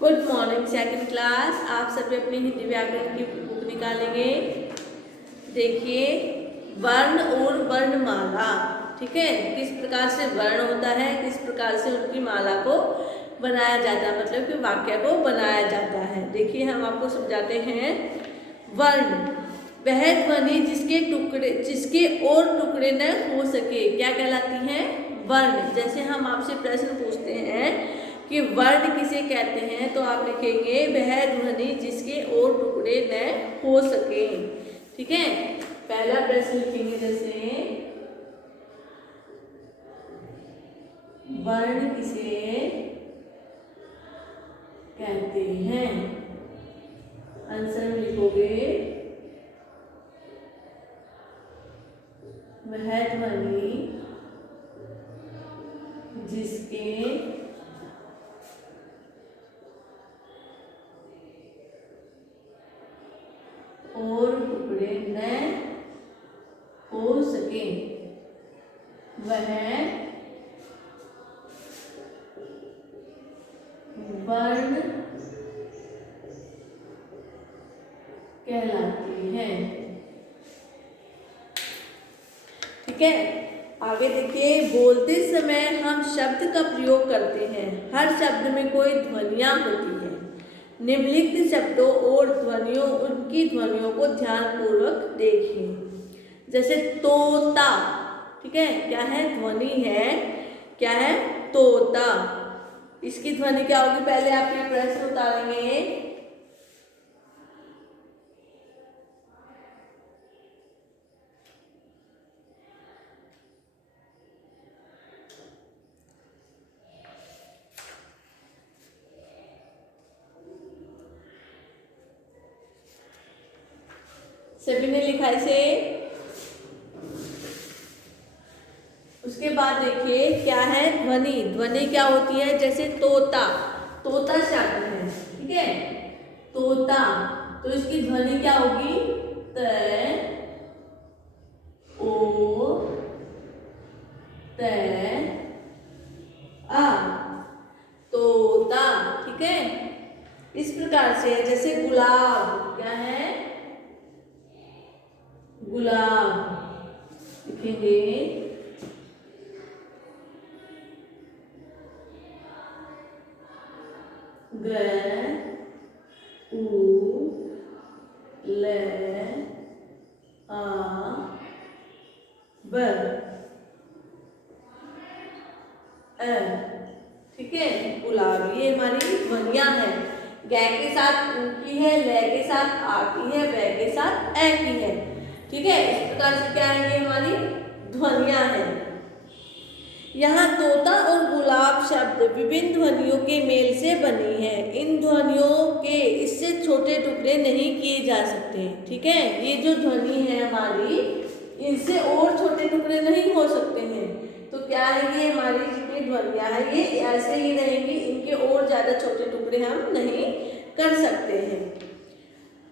Good morning second class. आप सभी अपनी हिंदी व्याकरण की बुक निकालेंगे। देखिए वर्ण और वर्णमाला, ठीक है, किस प्रकार से वर्ण होता है, किस प्रकार से उनकी माला को बनाया जाता है, मतलब कि वाक्य को बनाया जाता है। देखिए हम आपको समझाते हैं। वर्ण वह ध्वनि जिसके और टुकड़े न हो सके क्या कहलाती है? वर्ण। जैसे हम आपसे प्रश्न पूछते हैं कि वर्ण किसे कहते हैं, तो आप लिखेंगे वह ध्वनि जिसके और टुकड़े न हो सके। ठीक है, पहला प्रश्न लिखेंगे जैसे वर्ण किसे कहते हैं, आंसर में लिखोगे वह ध्वनि जिसके और टुकड़े न हो सके वह वर्ण कहलाती है। ठीक है, आगे देखिए बोलते समय हम शब्द का प्रयोग करते हैं, हर शब्द में कोई ध्वनियां होती है। निम्नलिखित शब्दों और ध्वनियों उनकी ध्वनियों को ध्यानपूर्वक देखिए। जैसे तोता, ठीक है, क्या है? ध्वनि है, क्या है? तोता। इसकी ध्वनि क्या होगी? पहले आप ये प्रश्न उतारेंगे। सभी ने लिखा इसे। उसके बाद देखिए क्या है ध्वनि। ध्वनि क्या होती है? जैसे तोता, तोता शब्द है, ठीक है, तोता, तो इसकी ध्वनि क्या होगी? त ओ त आ, तोता। ठीक है, इस प्रकार से। जैसे गुलाब, क्या है? गुलाब लिखेंगे ग उ ल आ ब अ, ठीक है, गुलाब। ये हमारी ध्वनियां हैं। ग के साथ उ की है, ल के साथ आ की है, ब के साथ ए की है। ठीक है, इस प्रकार से क्या है? ये हमारी ध्वनियां हैं। यहाँ तोता और गुलाब शब्द विभिन्न ध्वनियों के मेल से बनी है। इन ध्वनियों के इससे छोटे टुकड़े नहीं किए जा सकते। ठीक है, ये जो ध्वनि है हमारी, इनसे और छोटे टुकड़े नहीं हो सकते हैं। तो क्या है? ये हमारी जितनी ध्वनियां हैं ये ऐसे ही रहेंगी, इनके और ज्यादा छोटे टुकड़े हम नहीं कर सकते हैं।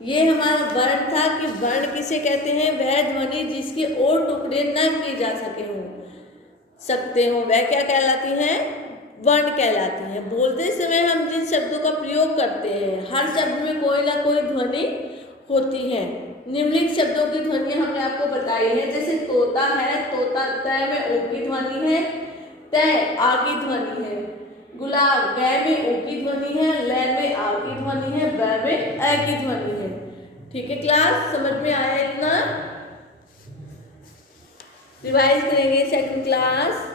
ये हमारा वर्ण था कि वर्ण किसे कहते हैं? वह ध्वनि जिसके और टुकड़े न किए जा सकते हो वह क्या कहलाती हैं? वर्ण कहलाती हैं। बोलते समय हम जिन शब्दों का प्रयोग करते हैं हर शब्द में कोई ना कोई ध्वनि होती है। निम्नलिखित शब्दों की ध्वनि हमने आपको बताई है। जैसे तोता है, तोता त में ओ की ध्वनि है, त आ की ध्वनि है। गुलाब ग में ओ की ध्वनि है, ल में आ की ध्वनि है, ब में अ की ध्वनि है। ठीक है क्लास, समझ में आया इतना? रिवाइज करेंगे सेकंड क्लास।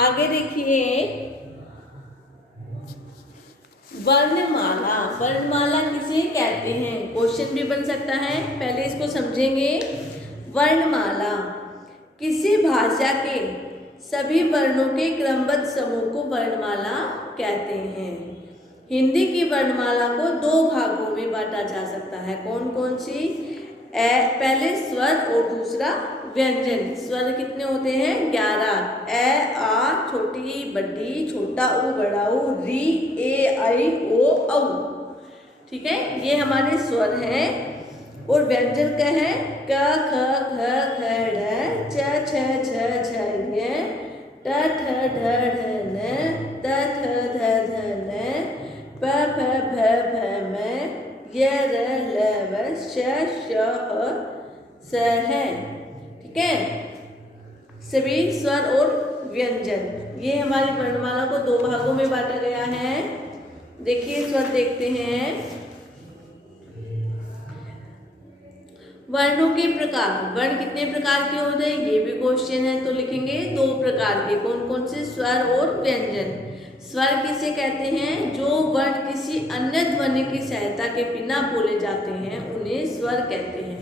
आगे देखिए वर्णमाला। वर्णमाला किसे कहते हैं? क्वेश्चन भी बन सकता है, पहले इसको समझेंगे। वर्णमाला किसी भाषा के सभी वर्णों के क्रमबद्ध समूह को वर्णमाला कहते हैं। हिंदी की वर्णमाला को दो भागों में बांटा जा सकता है। कौन कौन सी? पहले स्वर और दूसरा व्यंजन। स्वर कितने होते हैं? 11। ए, आ, छोटी बड़ी, छोटा ऊ, बड़ा ऊ, री, ए, आई, ओ, औ। ठीक है, ये हमारे स्वर हैं। और व्यंजन क्या है? क, ख, घ, घ, ढ, च, छ, छ, ञ, ट, ठ, ढ, ढ, न, त, थ, ध, ध, न, प, फ, भ, भ, म, य, र, ल, व, श, ह, स है। ठीक है, सभी स्वर और व्यंजन। ये हमारी वर्णमाला को दो भागों में बांटा गया है। देखिए स्वर देखते हैं। वर्णों के प्रकार। वर्ण कितने प्रकार के होते हैं? ये भी क्वेश्चन है, तो लिखेंगे दो प्रकार के। कौन कौन से? स्वर और व्यंजन। स्वर किसे कहते हैं? जो वर्ण किसी अन्य ध्वनि की सहायता के बिना बोले जाते हैं उन्हें स्वर कहते हैं।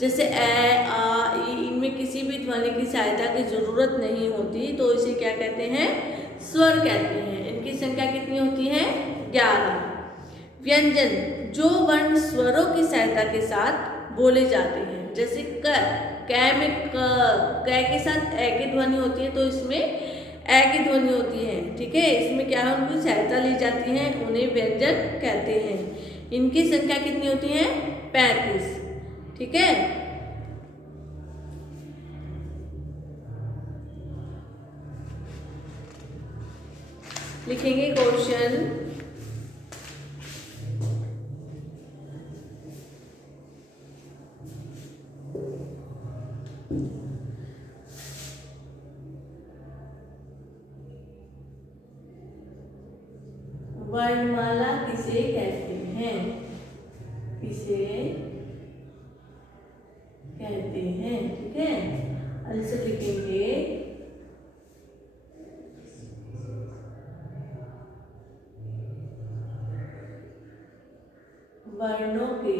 जैसे ए, आ, ई, इनमें किसी भी ध्वनि की सहायता की जरूरत नहीं होती, तो इसे क्या कहते हैं? स्वर कहते हैं। इनकी संख्या कितनी होती है? 11। व्यंजन, जो वर्ण स्वरों की सहायता के साथ बोले जाते हैं। जैसे क, कै में कै के साथ ए की ध्वनि होती है, तो इसमें ए की ध्वनि होती है। ठीक है, इसमें क्या है? उनकी सहायता ली जाती है, उन्हें व्यंजन कहते हैं। इनकी संख्या कितनी होती है? 35। ठीक है, लिखेंगे क्वेश्चन। वर्णमाला किसे कहते हैं? किसे कहते हैं? ठीक है, आंसर लिखेंगे वर्णों के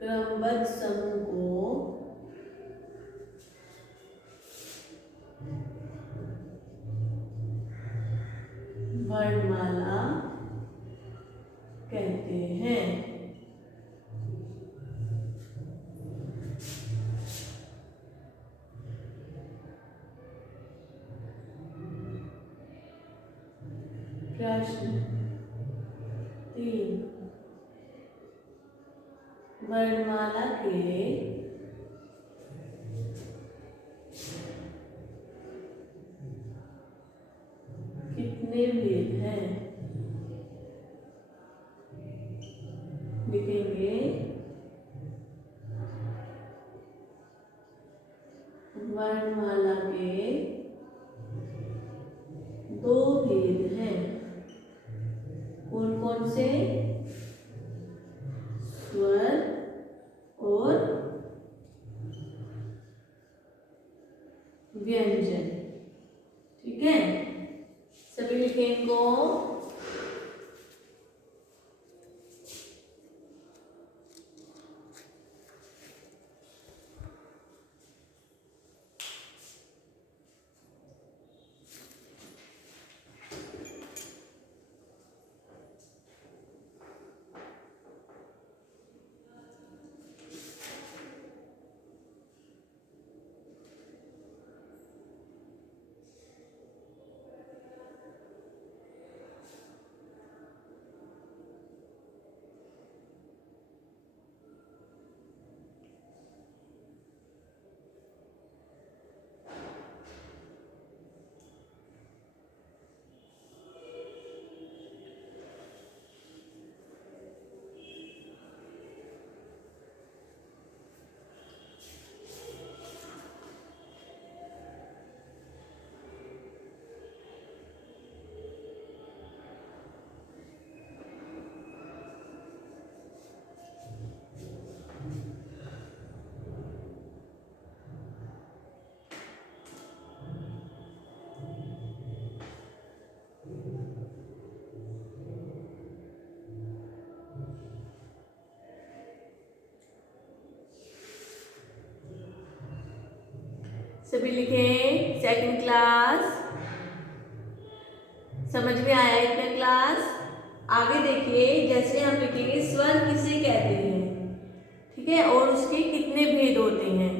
क्रमबद्ध समूह को वर्णमाला कहते हैं। प्रश्न 3, वर्णमाला के कितने भेद हैं? लिखेंगे वर्णमाला के 2 भेद हैं। कौन कौन से? स्वर और व्यंजन। ठीक है, सभी लिखें इनको। सभी लिखें सेकंड क्लास। समझ में आया इतना क्लास? आगे देखिए, जैसे हम लिखेंगे स्वर किसे कहते हैं, ठीक है, और उसके कितने भेद होते हैं।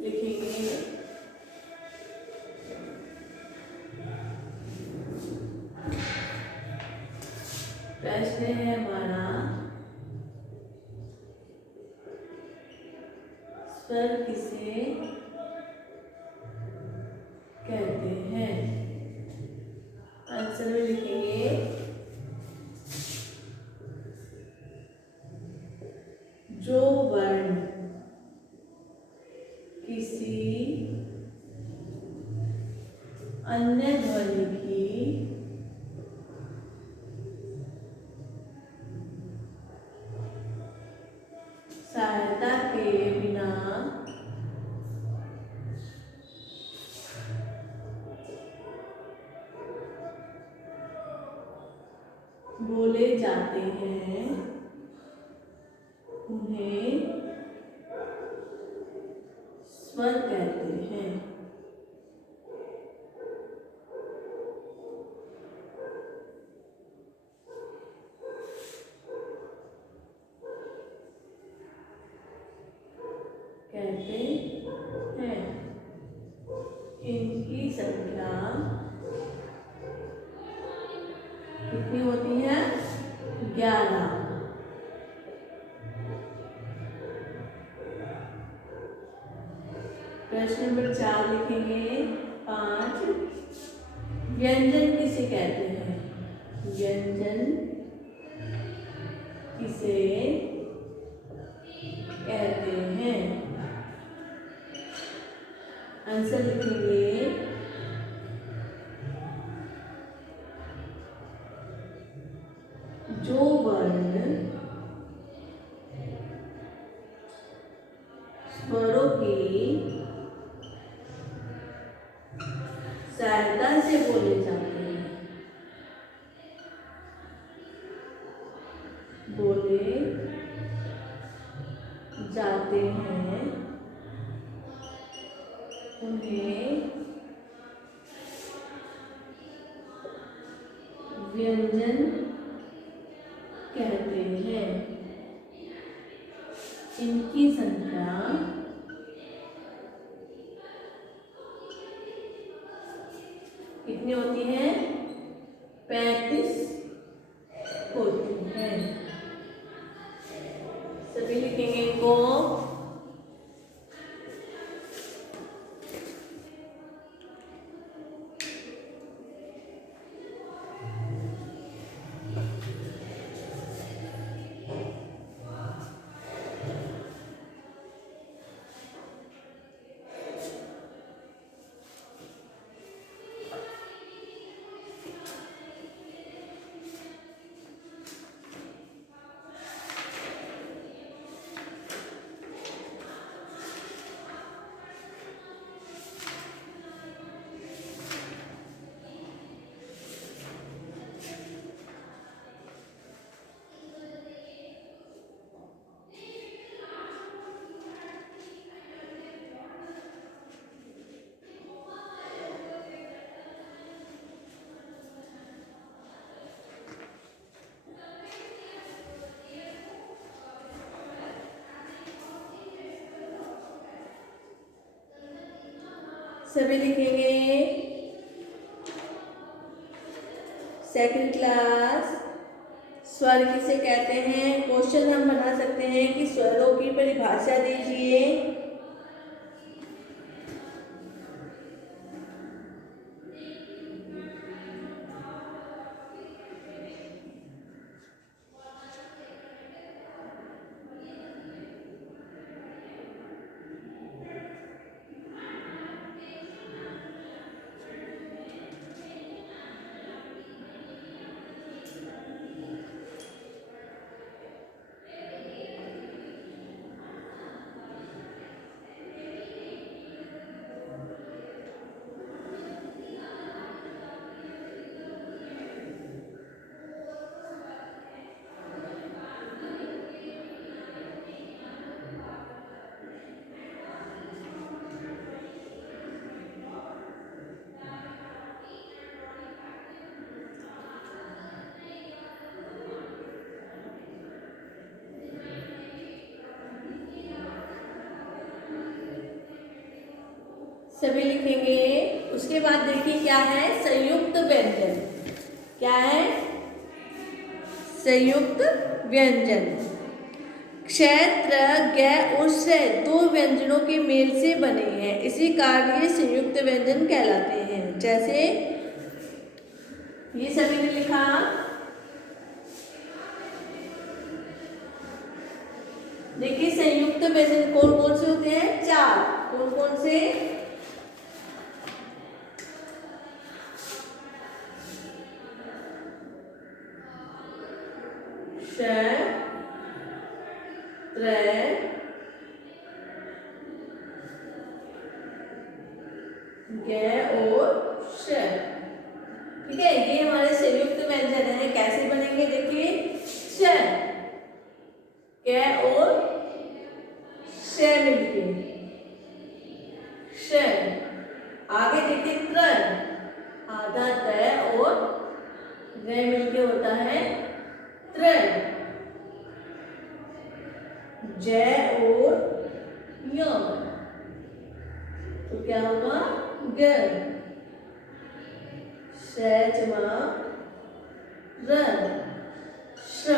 लिखेंगे प्रश्न है हमारा, स्वर किसे कहते हैं। आंसर में लिखेंगे जो वर्ण किसी अन्य ध्वनि की सहायता के बिना बोले जाते हैं, उन्हें स्वर कहते हैं। कहते हैं। इनकी संख्या कितनी होती है? 11। प्रश्न नंबर 4 लिखेंगे 5। व्यंजन किसे कहते हैं? व्यंजन किसे कहते हैं? आंसर लिखेंगे जो वर्ण स्वरों की सहायता से बोले जाते हैं, बोले जाते हैं, उन्हें व्यंजन कहते हैं। इनकी संख्या कितनी होती है? 35 होती है। सभी लिखेंगे इनको। सभी लिखेंगे सेकंड क्लास। स्वर किसे कहते हैं? क्वेश्चन हम बना सकते हैं कि स्वरों की परिभाषा दीजिए। सभी लिखेंगे। उसके बाद देखिए क्या है संयुक्त व्यंजन। क्या है संयुक्त व्यंजन। क्षेत्र ग और श दो व्यंजनों के मेल से बने हैं, इसी कारण ये संयुक्त व्यंजन कहलाते हैं। जैसे ये सभी ने लिखा। देखिए संयुक्त व्यंजन कौन कौन से होते हैं, चार। कौन कौन से, श, त्र, ग और श। ठीक है, ये हमारे संयुक्त व्यंजन है। कैसे बनेंगे देखिए, श, क और श मिलके श। आगे देखिए त्र, आधा त और ग मिलके होता है त्र। ज और य तो क्या होगा ग। श जमा र श।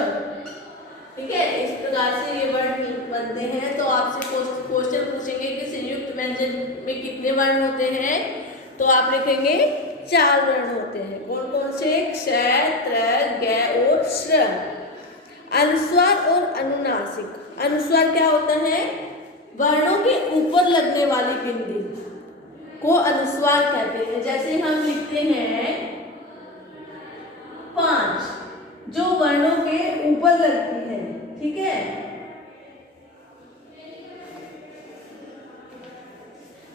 ठीक है, इस प्रकार से ये वर्ड बनते हैं। तो आपसे क्वेश्चन पूछेंगे कि संयुक्त व्यंजन में कितने वर्ण होते हैं, तो आप लिखेंगे 4 वर्ण होते हैं। कौन कौन से, क्ष, त्र, ग और श्र। अनुस्वार और अनुनासिक। अनुस्वार क्या होता है, वर्णों के ऊपर लगने वाली बिंदी को अनुस्वार कहते हैं। जैसे हम लिखते हैं 5, जो वर्णों के ऊपर लगती है। ठीक है,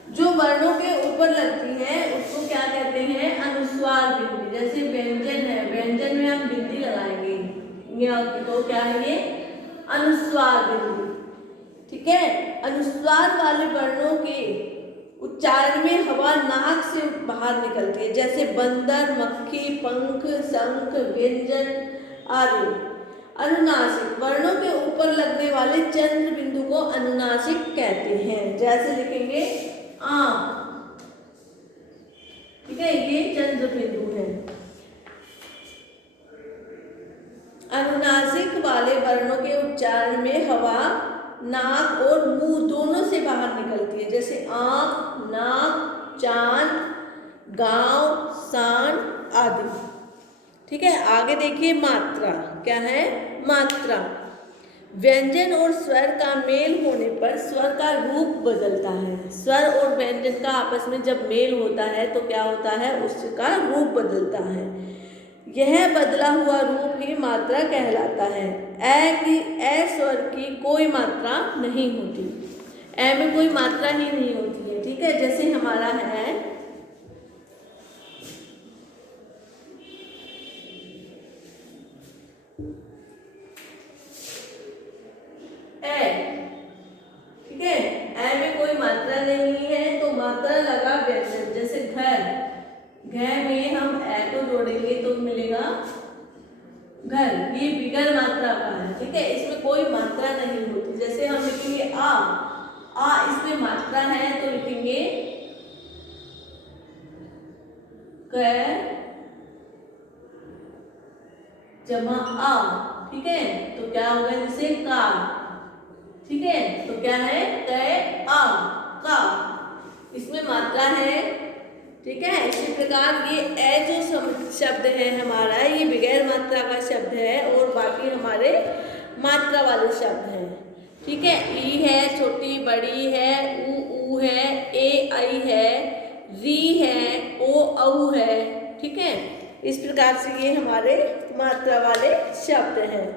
जो वर्णों के ऊपर लगती है उसको क्या कहते हैं, अनुस्वार बिंदी। जैसे व्यंजन है, व्यंजन में हम बिंदी लगाएंगे, तो क्या है ये अनुस्वार बिंदी। ठीक है, अनुस्वार वाले वर्णों के उच्चारण में हवा नाक से बाहर निकलती है। जैसे बंदर, मक्खी, पंख, शंख, व्यंजन आदि। अनुनासिक, वर्णों के ऊपर लगने वाले चंद्र बिंदु को अनुनासिक कहते हैं। जैसे लिखेंगे आम। ठीक है, ये चंद्र बिंदु है। अनुनासिक वाले वर्णों के उच्चारण में हवा नाक और मुंह दोनों से बाहर निकलती है। जैसे आंख, नाक, चांद, गांव, सांड आदि। ठीक है, आगे देखिए मात्रा। क्या है मात्रा, व्यंजन और स्वर का मेल होने पर स्वर का रूप बदलता है। स्वर और व्यंजन का आपस में जब मेल होता है तो क्या होता है, उसका रूप बदलता है। यह बदला हुआ रूप ही मात्रा कहलाता है। ए स्वर की कोई मात्रा नहीं होती, ए में कोई मात्रा ही नहीं होती है। ठीक है, जैसे हमारा है ए। ठीक है, ए में कोई मात्रा नहीं है तो मात्रा लगा व्यंजन। जैसे घर, घ में हम ए को जोड़ेंगे तो मिलेगा घर, ये बिगर मात्रा का है। ठीक है, इसमें कोई मात्रा नहीं होती। जैसे हम लिखेंगे आ इसमें मात्रा है तो लिखेंगे क जमा आ। ठीक है, तो क्या होगा, जैसे का। ठीक है, तो क्या है क आ का, इसमें मात्रा है। ठीक है, इसी प्रकार ये ए जो शब्द है हमारा, ये बगैर मात्रा का शब्द है और बाकी हमारे मात्रा वाले शब्द हैं। ठीक है, ई है, छोटी बड़ी है, ऊ है, ए आई है, री है, ओ औ है। ठीक है, इस प्रकार से ये हमारे मात्रा वाले शब्द हैं।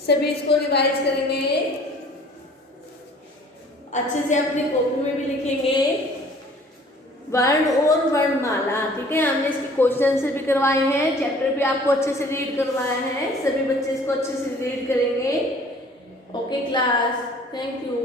सभी इसको रिवाइज करेंगे, अच्छे से अपनी कॉपी में भी लिखेंगे। वर्ण और वर्णमाला। ठीक है, हमने इसके क्वेश्चन से भी करवाए हैं, चैप्टर भी आपको अच्छे से रीड करवाया है। सभी बच्चे इसको अच्छे से रीड करेंगे। Okay class, thank you.